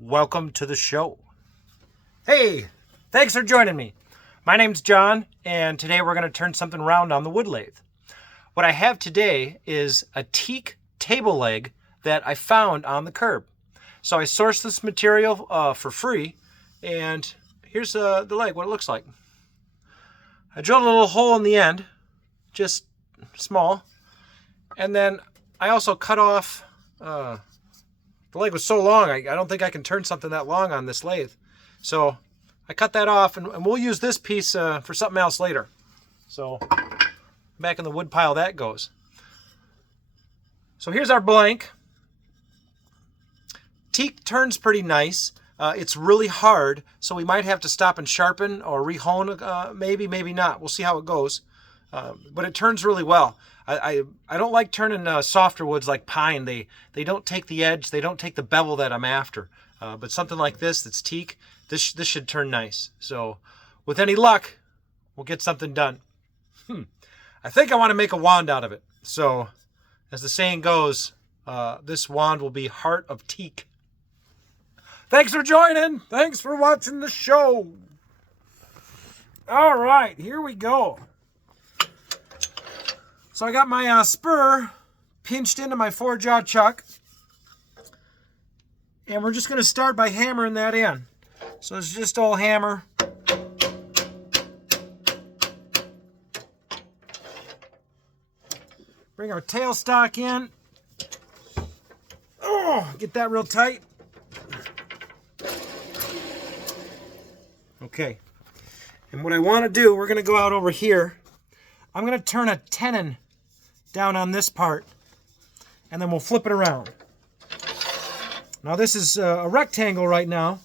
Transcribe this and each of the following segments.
welcome to the show. Hey, thanks for joining me. My name's John, and today we're going to turn something round on the wood lathe. What I have today is a teak table leg that I found on the curb. So I sourced this material for free, and here's the leg, what it looks like. I drilled a little hole in the end, just small, and then I also cut off, the leg was so long, I don't think I can turn something that long on this lathe. So I cut that off, and we'll use this piece for something else later. So back in the wood pile that goes. So here's our blank. Teak turns pretty nice. It's really hard, so we might have to stop and sharpen or re-hone, maybe not. We'll see how it goes. But it turns really well. I don't like turning softer woods like pine. They don't take the edge, they don't take the bevel that I'm after. But something like this that's teak, this should turn nice. So with any luck, we'll get something done. I think I want to make a wand out of it. So as the saying goes, this wand will be Heart of Teak. Thanks for joining. Thanks for watching the show. All right, here we go. So I got my spur pinched into my 4-jaw chuck. And we're just going to start by hammering that in. So it's just all hammer. Bring our tailstock in. Oh, get that real tight. Okay. And what I want to do, we're going to go out over here. I'm going to turn a tenon down on this part, and then we'll flip it around. Now this is a rectangle right now,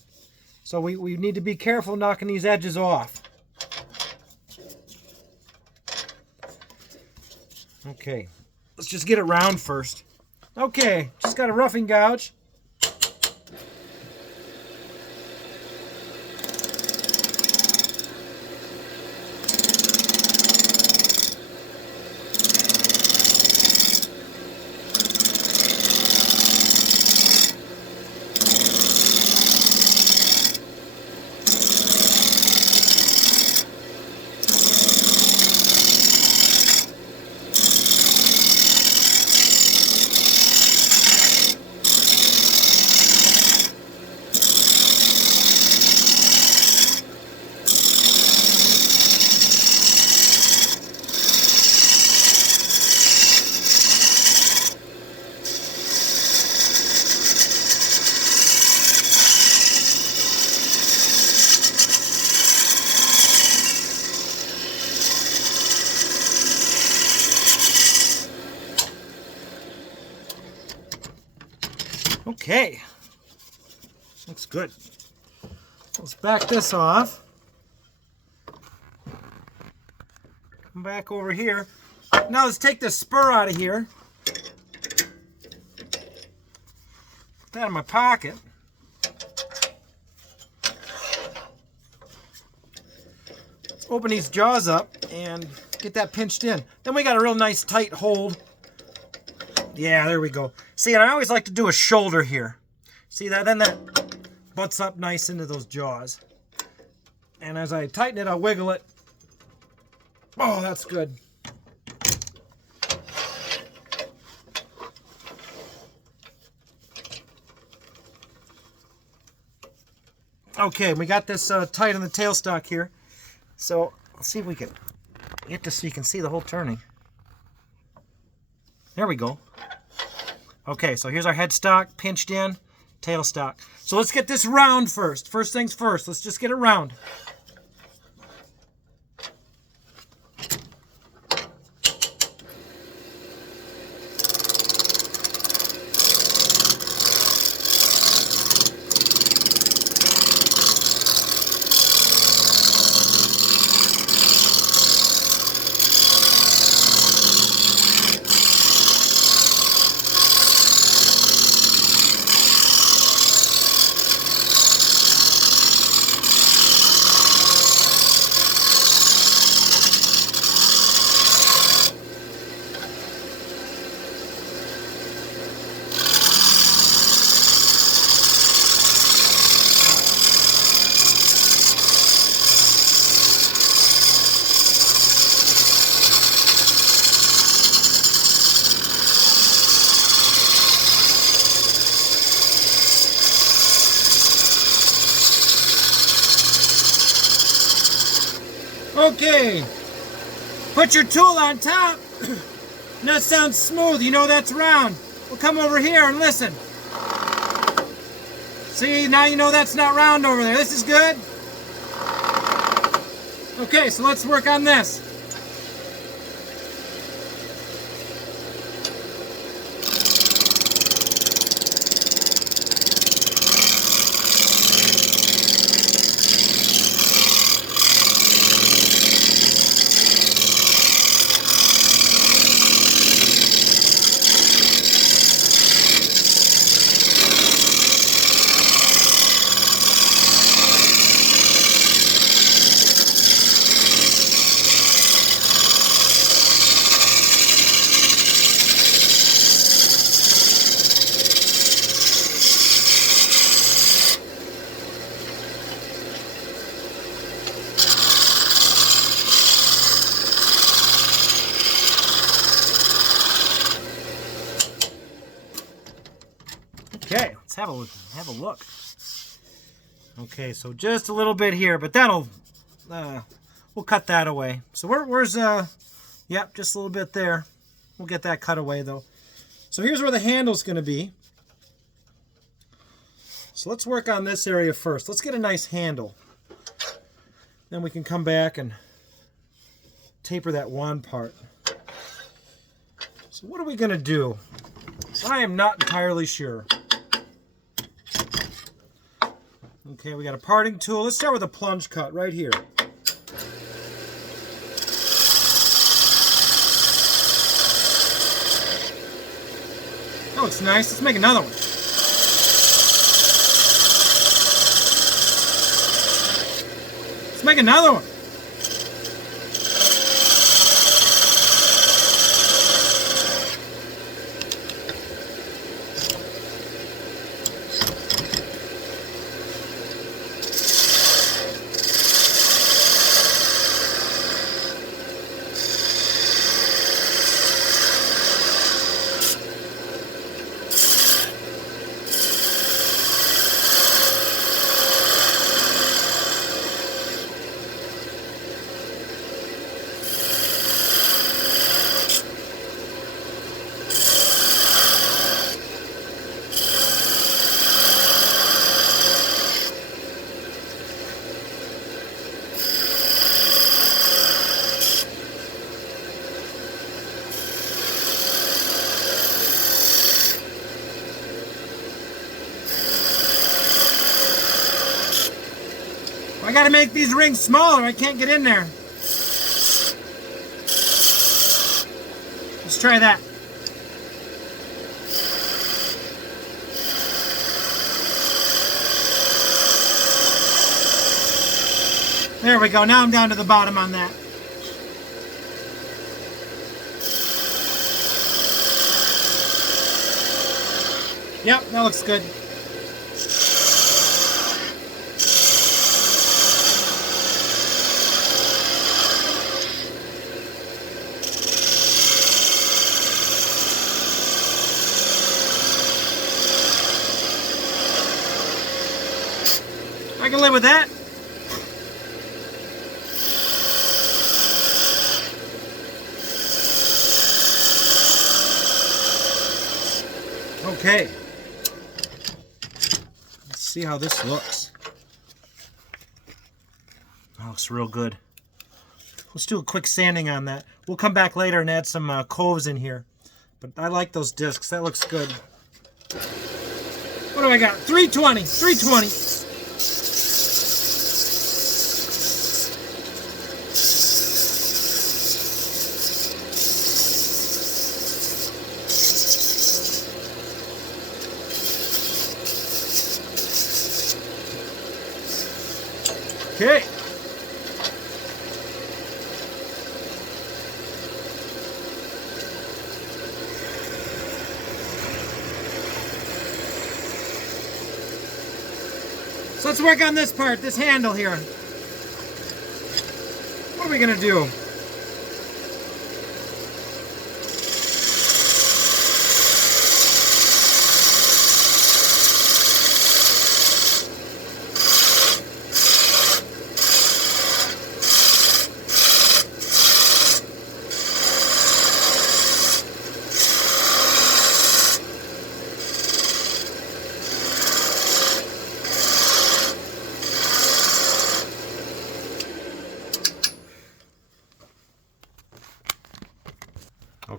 so we need to be careful knocking these edges off. Okay, let's just get it round first. Okay, just got a roughing gouge. Okay, looks good. Let's back this off. Come back over here. Now let's take the spur out of here. Put that in my pocket. Open these jaws up and get that pinched in. Then we got a real nice tight hold. Yeah, there we go. See, and I always like to do a shoulder here. See that? Then that butts up nice into those jaws. And as I tighten it, I'll wiggle it. Oh, that's good. Okay, we got this tight on the tailstock here. So let's see if we can get this so you can see the whole turning. There we go. Okay, so here's our headstock pinched in, tailstock. So let's get this round first. First things first, let's just get it round. Okay, put your tool on top. That sounds smooth, you know that's round. Well, come over here and listen. See, now you know that's not round over there. This is good. Okay, so let's work on this. Okay, let's have a look. Okay, so just a little bit here, but that'll we'll cut that away. So where's yep, just a little bit there. We'll get that cut away though. So here's where the handle's going to be. So let's work on this area first. Let's get a nice handle. Then we can come back and taper that one part. So what are we going to do? I am not entirely sure. Okay, we got a parting tool. Let's start with a plunge cut right here. That looks nice. Let's make another one. Let's make another one. I gotta make these rings smaller. I can't get in there. Let's try that. There we go. Now I'm down to the bottom on that. Yep, that looks good. I can live with that. Okay. Let's see how this looks. That looks real good. Let's do a quick sanding on that. We'll come back later and add some coves in here. But I like those discs. That looks good. What do I got? 320. 320. Okay. So let's work on this part, this handle here. What are we gonna do?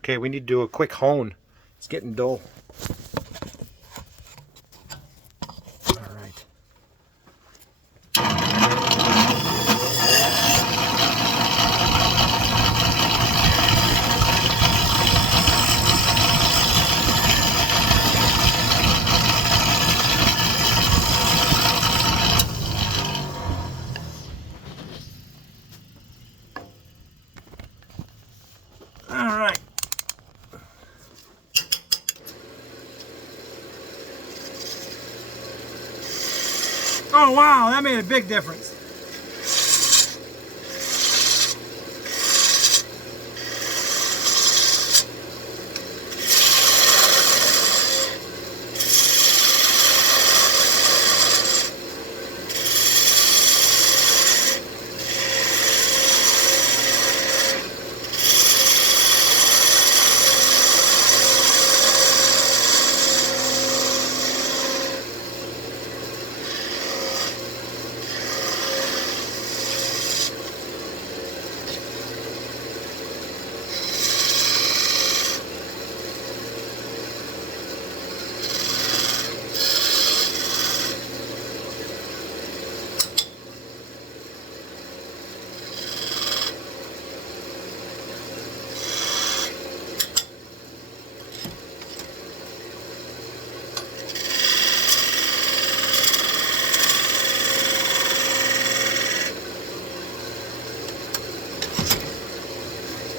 Okay, we need to do a quick hone. It's getting dull. All right. All right. Oh wow, that made a big difference.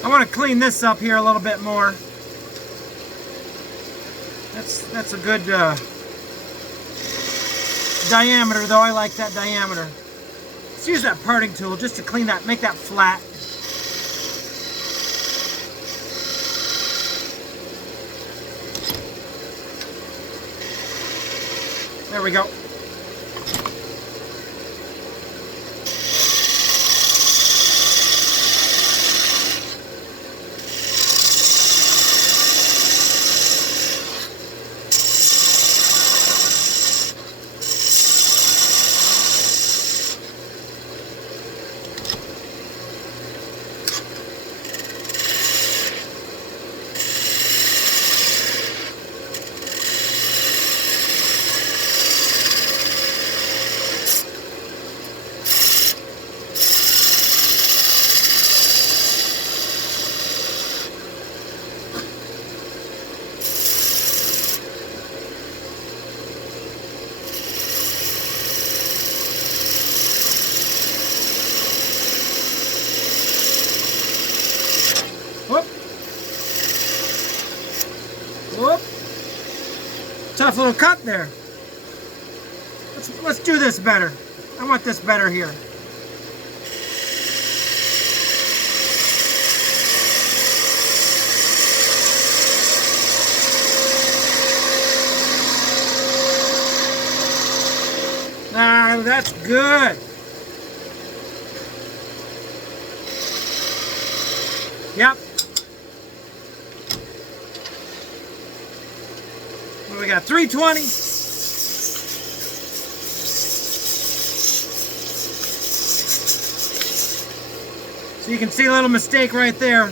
I want to clean this up here a little bit more. That's a good diameter, though. I like that diameter. Let's use that parting tool just to clean that, make that flat. There we go. Whoop. Whoop. Tough little cut there. Let's do this better. I want this better here. Ah, that's good. Yep. What we got? 320. So you can see a little mistake right there.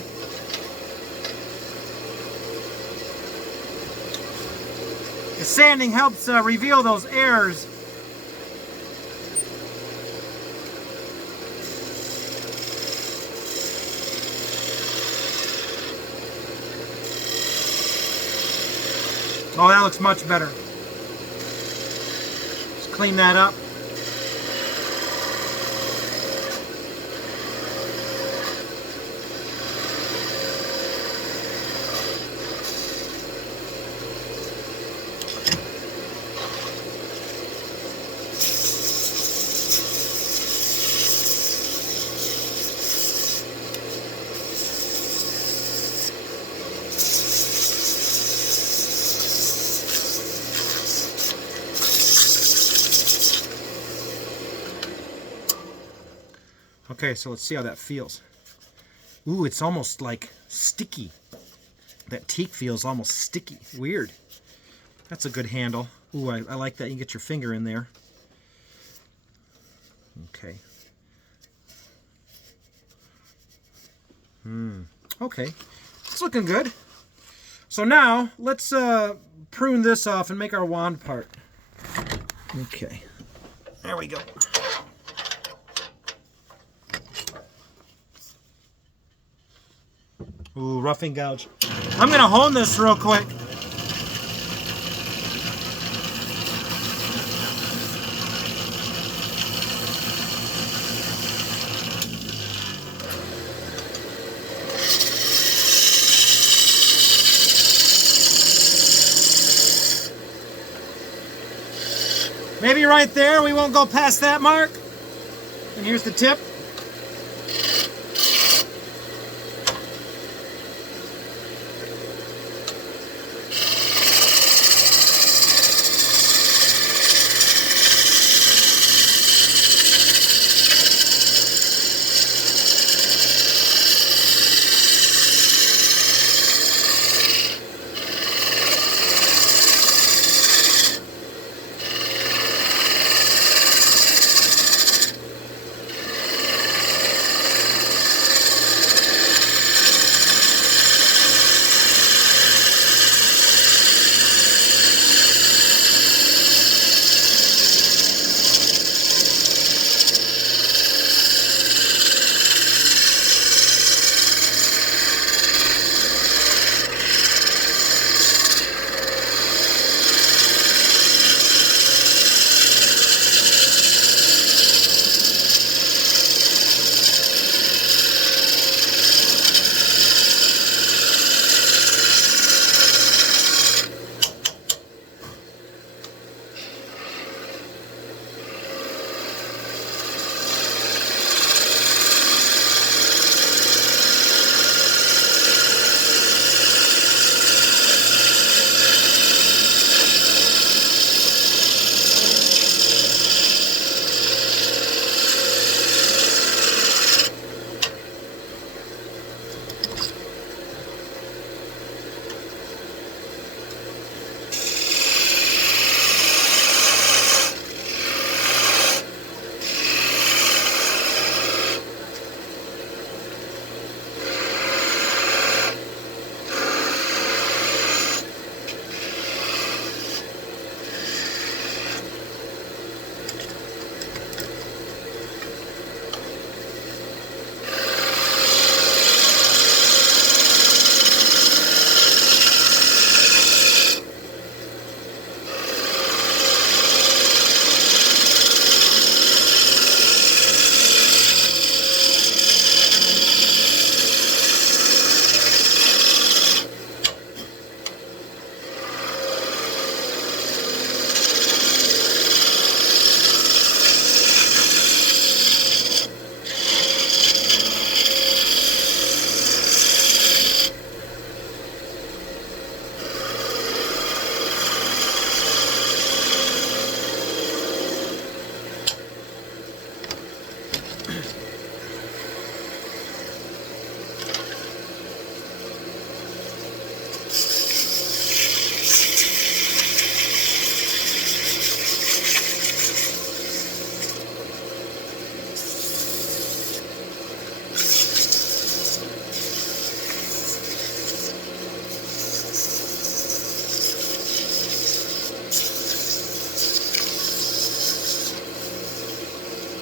The sanding helps reveal those errors. Oh, that looks much better. Just clean that up. Okay, so let's see how that feels. Ooh, it's almost like sticky. That teak feels almost sticky. Weird. That's a good handle. Ooh, I like that. You can get your finger in there. Okay. Okay. It's looking good. So now let's prune this off and make our wand part. Okay, there we go. Ooh, roughing gouge. I'm gonna hone this real quick. Maybe right there, we won't go past that mark. And here's the tip.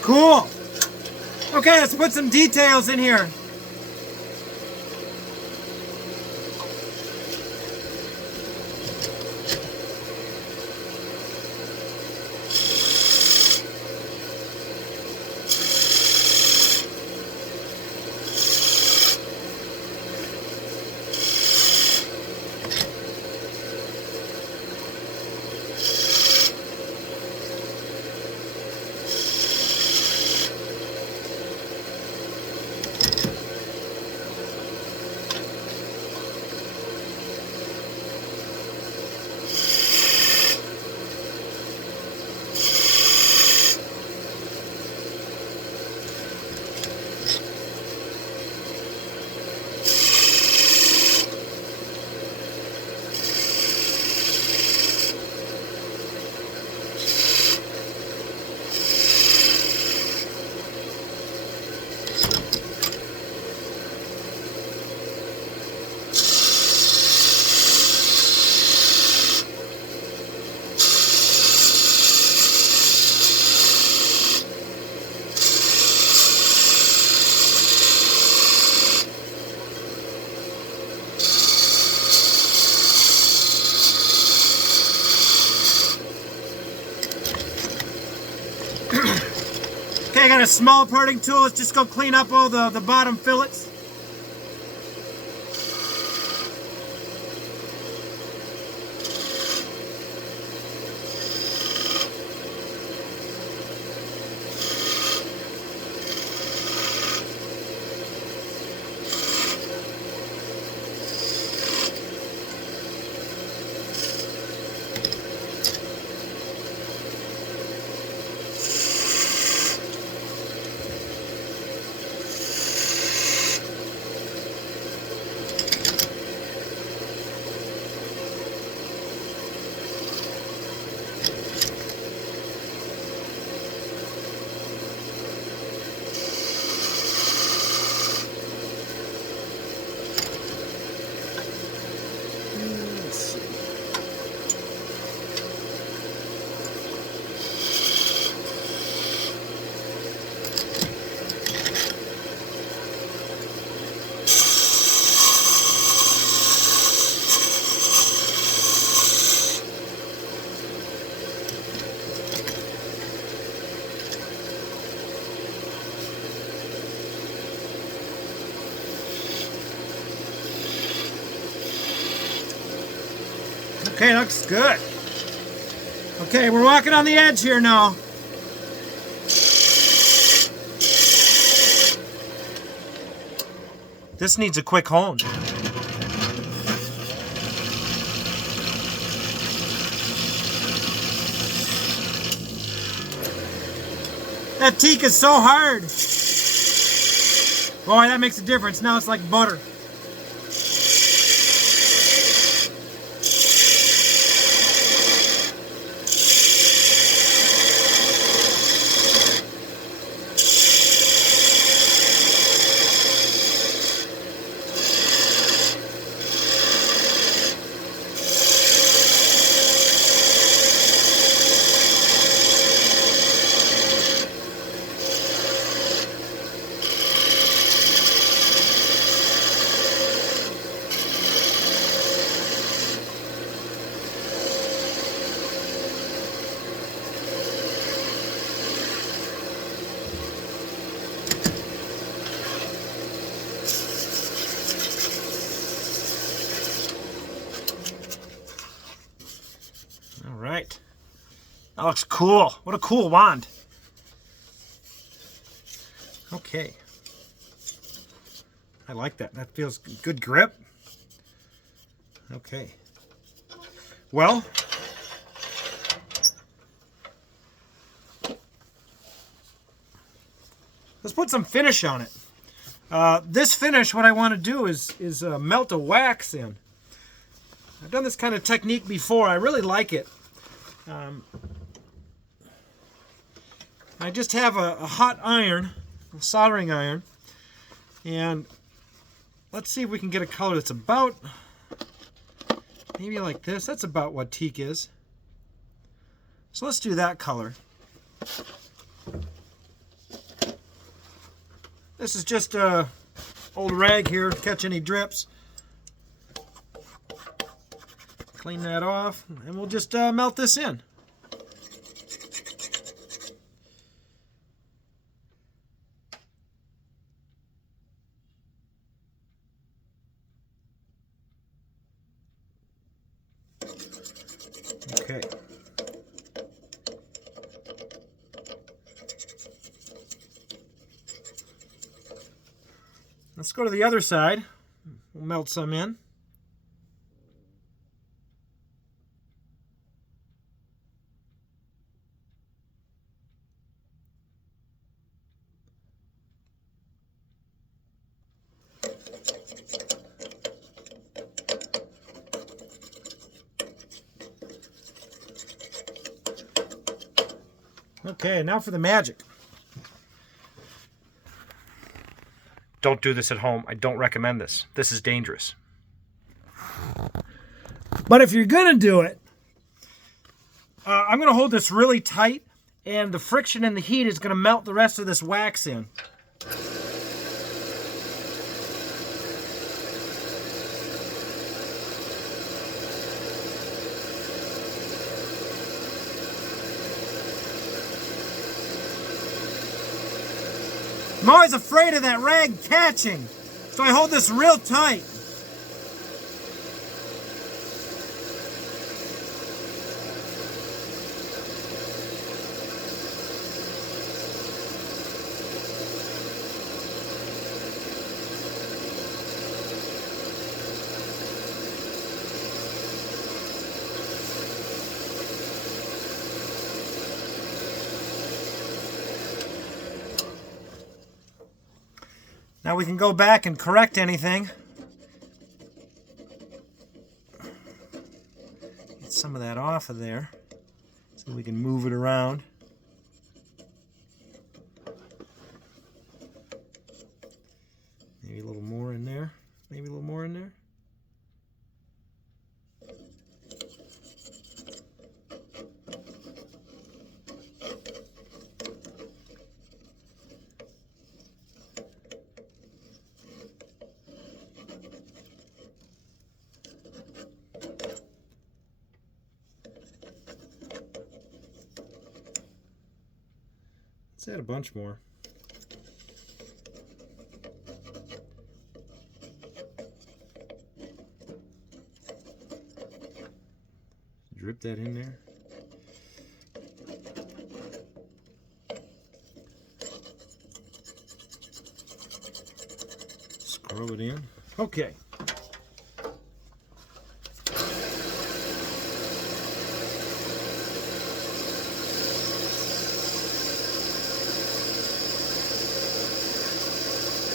Cool. Okay, let's put some details in here. Okay, I got a small parting tool. Let's just go clean up all the bottom fillets. Okay, looks good. Okay, we're walking on the edge here now. This needs a quick hone. That teak is so hard. Boy, that makes a difference. Now it's like butter. Right. That looks cool. What a cool wand. Okay. I like that. That feels good grip. Okay. Well, let's put some finish on it. This finish, what I want to do is melt a wax in. I've done this kind of technique before. I really like it. I just have a hot iron, a soldering iron, and let's see if we can get a color that's about, maybe like this. That's about what teak is. So let's do that color. This is just a old rag here to catch any drips. Clean that off, and we'll just melt this in. Okay. Let's go to the other side. We'll melt some in. Okay, now for the magic. Don't do this at home. I don't recommend this. This is dangerous. But if you're going to do it, I'm going to hold this really tight, and the friction and the heat is going to melt the rest of this wax in. I'm always afraid of that rag catching, so I hold this real tight. Now we can go back and correct anything. Get some of that off of there so we can move it around. Maybe a little more in there. Maybe a little more in there. Let's add a bunch more. Drip that in there. Scrub it in. Okay.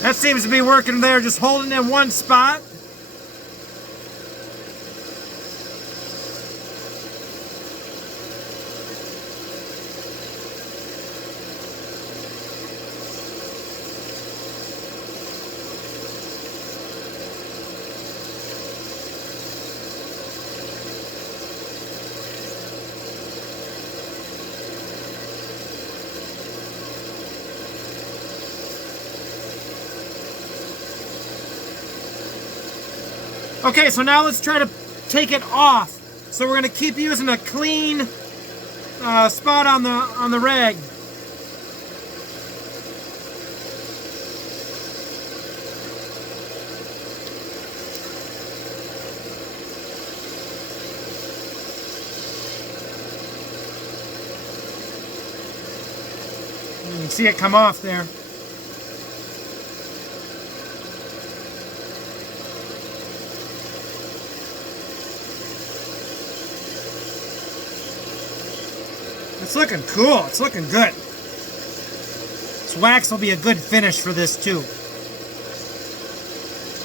That seems to be working there, just holding in one spot. Okay, so now let's try to take it off. So we're going to keep using a clean spot on the rag. You can see it come off there. It's looking cool. It's looking good. This wax will be a good finish for this too.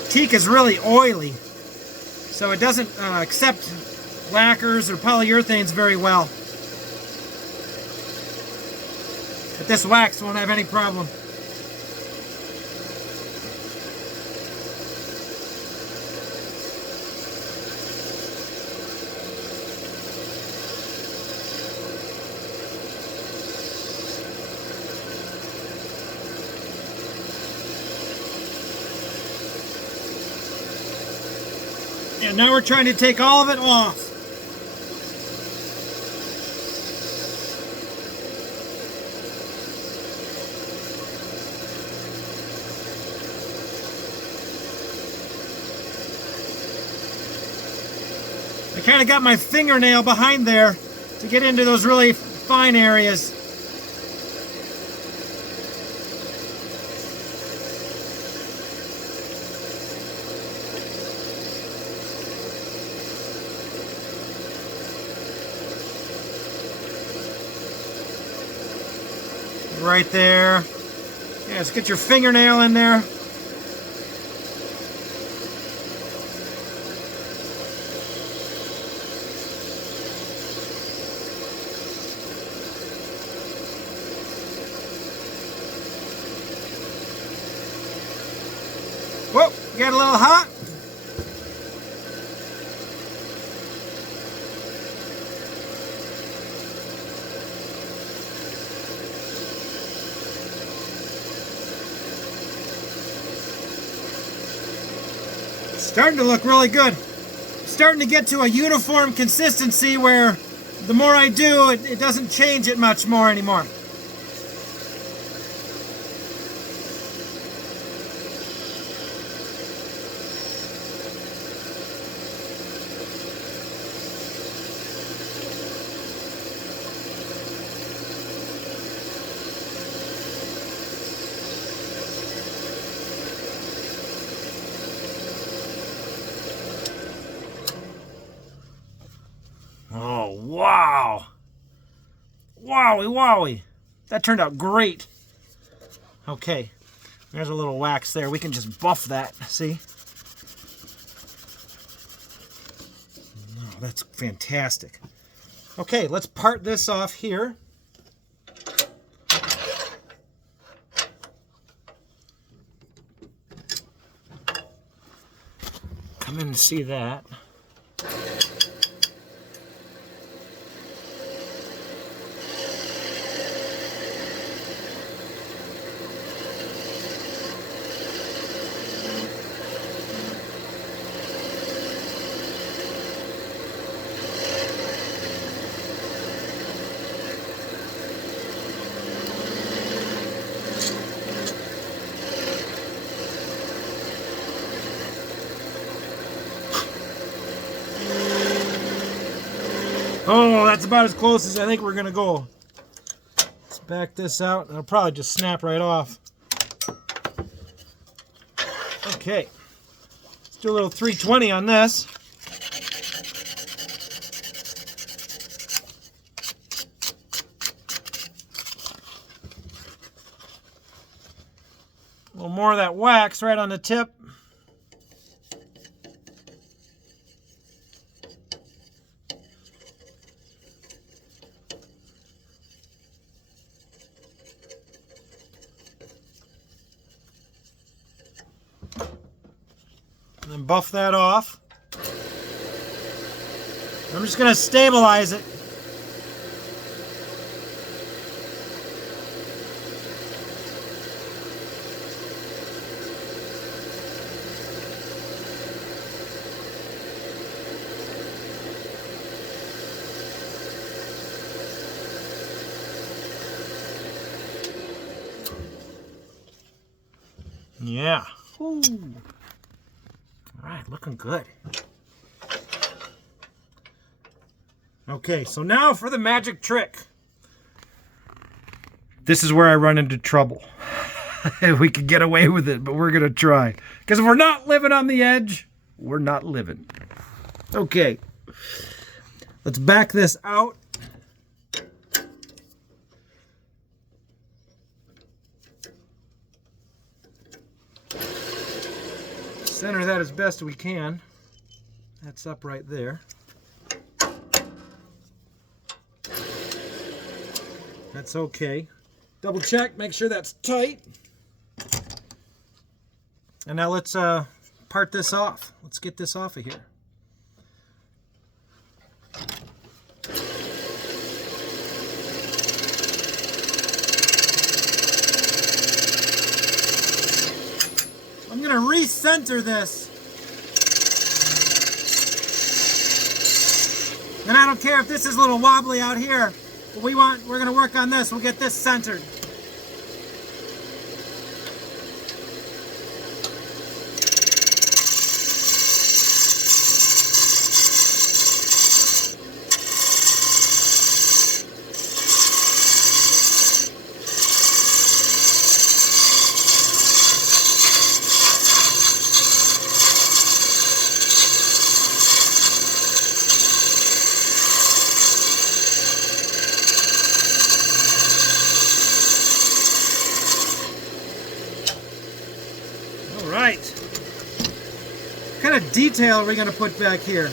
Teak is really oily, so it doesn't accept lacquers or polyurethanes very well. But this wax won't have any problem. And now we're trying to take all of it off. I kind of got my fingernail behind there to get into those really fine areas. Right there. Yeah, just get your fingernail in there. Whoa, got a little hot. Starting to look really good. Starting to get to a uniform consistency where the more I do, it doesn't change it much more anymore. Wowie, wowie. That turned out great. Okay, there's a little wax there. We can just buff that, see? Oh, that's fantastic. Okay, let's part this off here. Come in and see that. Oh, that's about as close as I think we're gonna go. Let's back this out. It'll probably just snap right off. Okay, let's do a little 320 on this. A little more of that wax right on the tip. And then buff that off. I'm just going to stabilize it. Yeah. Ooh. All right, looking good. Okay, so now for the magic trick. This is where I run into trouble. We could get away with it, but we're going to try. Because if we're not living on the edge, we're not living. Okay. Let's back this out. Center that as best we can. That's up right there. That's okay. Double check, make sure that's tight. And now let's part this off. Let's get this off of here. I'm going to recenter this. And I don't care if this is a little wobbly out here, but we're going to work on this. We'll get this centered. Right. What kind of detail are we going to put back here?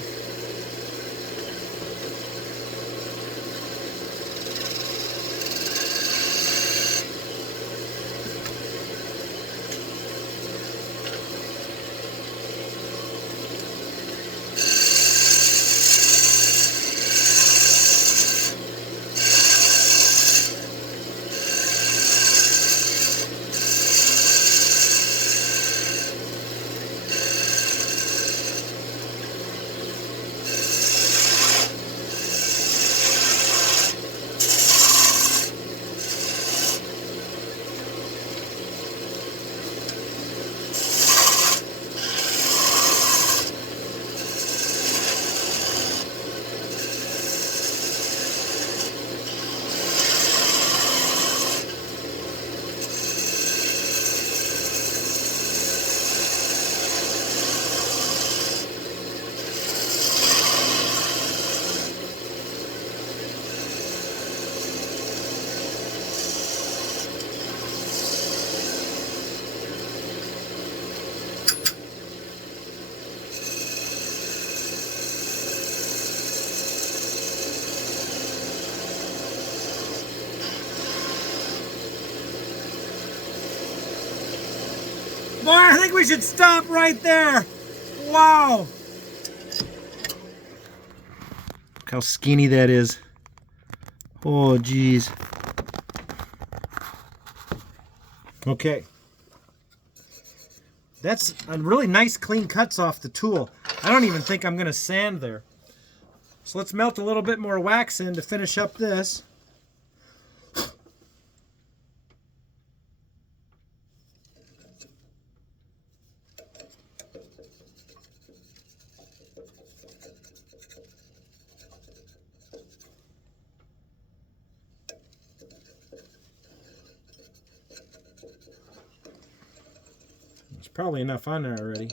Boy, I think we should stop right there. Wow. Look how skinny that is. Oh, geez. Okay. That's a really nice clean cuts off the tool. I don't even think I'm going to sand there. So let's melt a little bit more wax in to finish up this. There's probably enough on there already.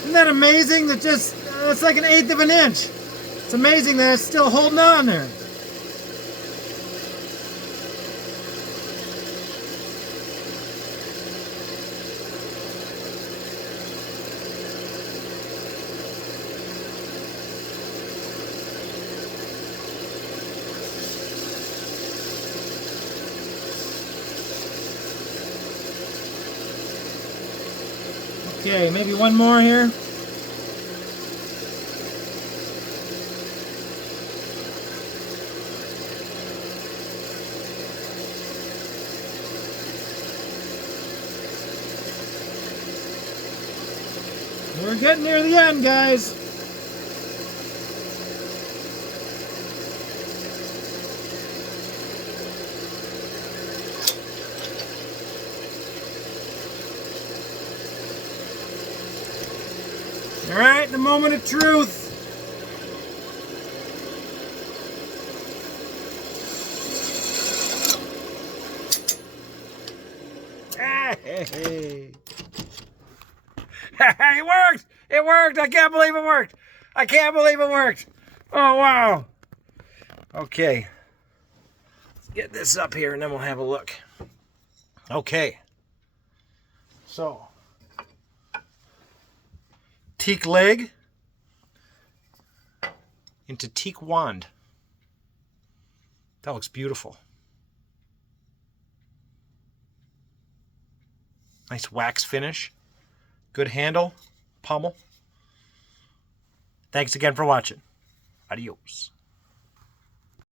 Isn't that amazing? That just, it's like an eighth of an inch. It's amazing that it's still holding on there. Okay, maybe one more here. We're getting near the end, guys. All right, the moment of truth. Hey. It worked! It worked! I can't believe it worked! I can't believe it worked! Oh, wow! Okay. Let's get this up here and then we'll have a look. Okay. So, teak leg into teak wand. That looks beautiful. Nice wax finish. Good handle, pommel. Thanks again for watching. Adios.